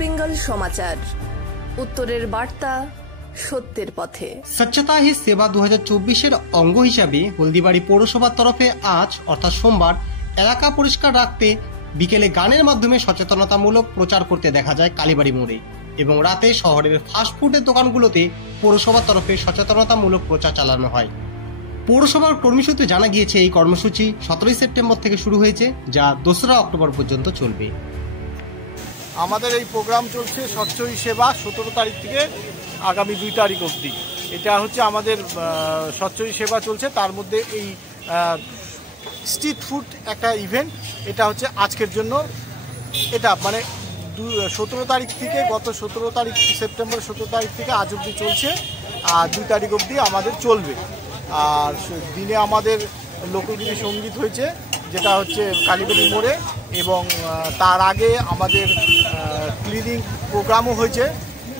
বেঙ্গল সমাচার, উত্তরের বার্তা, সত্যের পথে। স্বচ্ছতা হি সেবা 2024-এর অঙ্গ হিসাবে হলদিবাড়ি পৌরসভার তরফে আজ অর্থাৎ সোমবার এলাকা পরিষ্কার রাখতে বিকেলে গানের মাধ্যমে সচেতনতামূলক প্রচার করতে দেখা যায় কালীবাড়ি মোড়ে, এবং রাতে শহরের ফাস্টফুডের দোকানগুলোতে পৌরসভার তরফে সচেতনতামূলক প্রচার চালানো হয়। পৌরসভার কর্মী সূত্রে জানা গিয়েছে, এই কর্মসূচি 17 সেপ্টেম্বর থেকে শুরু হয়েছে, যা 2রা অক্টোবর পর্যন্ত চলবে। আমাদের এই প্রোগ্রাম চলছে স্বচ্ছ হি সেবা 17 তারিখ থেকে আগামী 2 তারিখ অবধি। এটা হচ্ছে আমাদের স্বচ্ছ হি সেবা চলছে, তার মধ্যে এই স্ট্রিট ফুড একটা ইভেন্ট, এটা হচ্ছে আজকের জন্য। এটা মানে 17 তারিখ থেকে গত 17 তারিখ সেপ্টেম্বর 17 তারিখ থেকে আজ অবধি চলছে, আর 2 তারিখ অবধি আমাদের চলবে। আর দিনে আমাদের লোকগীতি সঙ্গীত হয়েছে, যেটা হচ্ছে কালীবাড়ি মোড়ে, এবং তার আগে আমাদের ক্লিনিং প্রোগ্রামও হয়েছে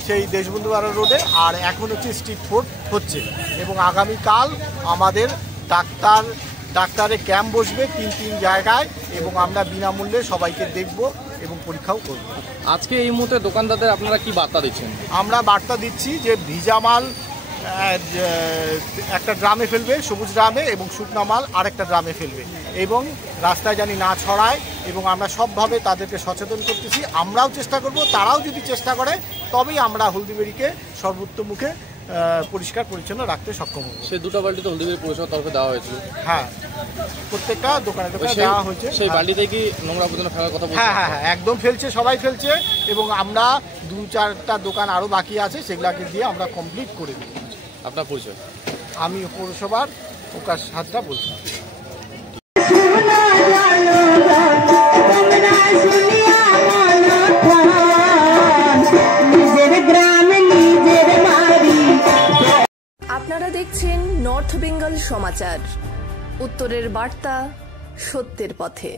সেই দেশবন্ধু পাড়া রোডে, আর এখন হচ্ছে স্ট্রিট ফুড হচ্ছে। এবং আগামীকাল আমাদের ডাক্তারের ক্যাম্প বসবে 3 জায়গায়, এবং আমরা বিনামূল্যে সবাইকে দেখব এবং পরীক্ষাও করব। আজকে এই মুহূর্তে দোকানদারদের আপনারা কি বার্তা দিচ্ছেন? আমরা বার্তা দিচ্ছি যে ভিজা মাল একটা ড্রামে ফেলবে, সবুজ ড্রামে, এবং শুকনা মাল আরেকটা ড্রামে ফেলবে, এবং রাস্তায় জানি না ছড়ায়। এবং আমরা সবভাবে তাদেরকে সচেতন করতেছি, আমরাও চেষ্টা করব, তারাও যদি চেষ্টা করে তবেই আমরা হলদিবাড়িকে সর্বোত্তমুখে পরিষ্কার পরিচ্ছন্ন রাখতে সক্ষম হব। সেই 2টা বালতি তো হলদিবাড়ি পৌরসভার তরফে দেওয়া হয়েছিল। হ্যাঁ, প্রত্যেকটা দোকানে দেওয়া হয়েছে। সেই বালতিতে কি নোংরা আবর্জনা ফেলার কথা বলছেন? হ্যাঁ, একদম ফেলছে, সবাই ফেলছে, এবং আমরা 2-4টা দোকান আরও বাকি আছে, সেগুলাকে দিয়ে আমরা কমপ্লিট করে দিই। আপনার পরিচয়? আমি পৌরসভার প্রকাশ হাজরা বলছি। আপনারা দেখছেন নর্থ বেঙ্গল সমাচার, উত্তরের বার্তা, সত্যের পথে।